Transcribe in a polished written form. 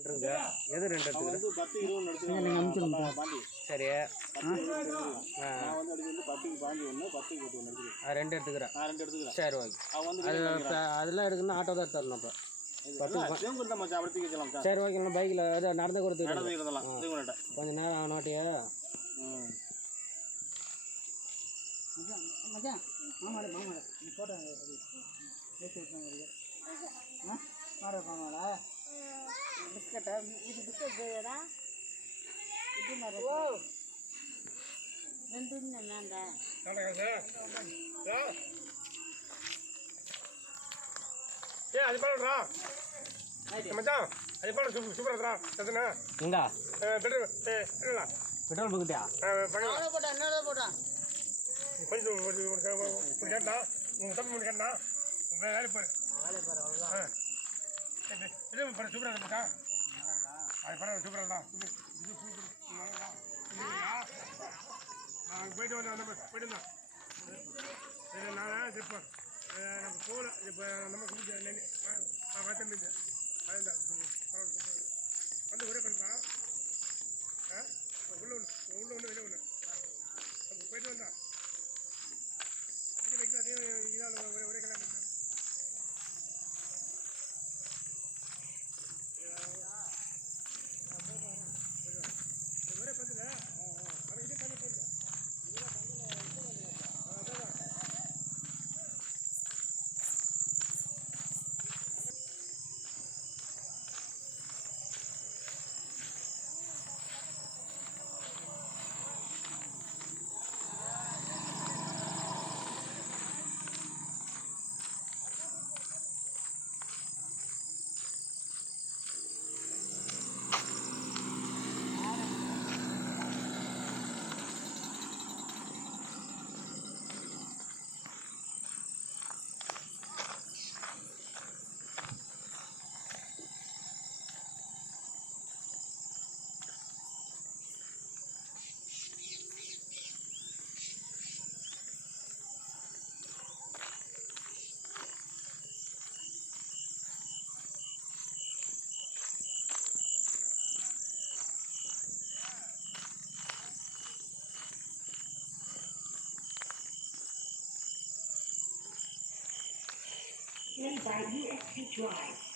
ரெண்டுங்க எது ரெண்டு எடுத்துக்கிறேன் 10 20 எடுத்துக்கலாம் பாண்டி சரி நான் வந்து அடிச்சு 10க்கு பாண்டி 1 10க்கு 1 எடுத்துக்கிறேன் ரெண்டு எடுத்துக்கிறேன் ரெண்டு எடுத்துக்கிறேன் சரி ஓகே அவன் வந்து அதெல்லாம் எடுக்கணும் ஆட்டோ தான் தரணும் அப்போ சரி ஓகே நான் பைக்கில் அது நடந்து கொடுத்து கொஞ்சம் நேரம் ஆனாட்டியா மச்சான் மாமாடு போட்டோ மாமாடா பிஸ்கட்டா இது பிஸ்கட் செய்யறா இது மாதிரி ஓ ரெண்டு என்னண்டா ஏ அது பாருடா மச்சான் அது பாரு சூப்பரா ததுனா எங்க பெட்ரோல் போட்டுட்டியா போட்டா என்னடா போட்டா கொஞ்சம் ஒரு கேட்டா உங்க தம்பி ஒன்று கேட்டா வேலை பாரு அவ்வளோதான் இது பாரு சூப்பராக இருக்கா அது பரவாயில்ல சூப்பராக தான் இது சூப்பர் நான் போயிட்டு போயிட்டு இருந்தேன் நான் இப்போ நம்ம போகல இப்போ நம்ம குடிச்சேன் பார்த்துருந்தேன் வந்து ஒரே பண்ணுறா உள்ள ஒன்று வெளியே ஒன்று நம்ம போயிட்டு வந்தா அதுக்கு வைக்க அதே இதாக ஒரே கல்யாணம் ஒரே பார்த்துல அது இதே பண்ண போயிருந்தோம் by UXT Drive.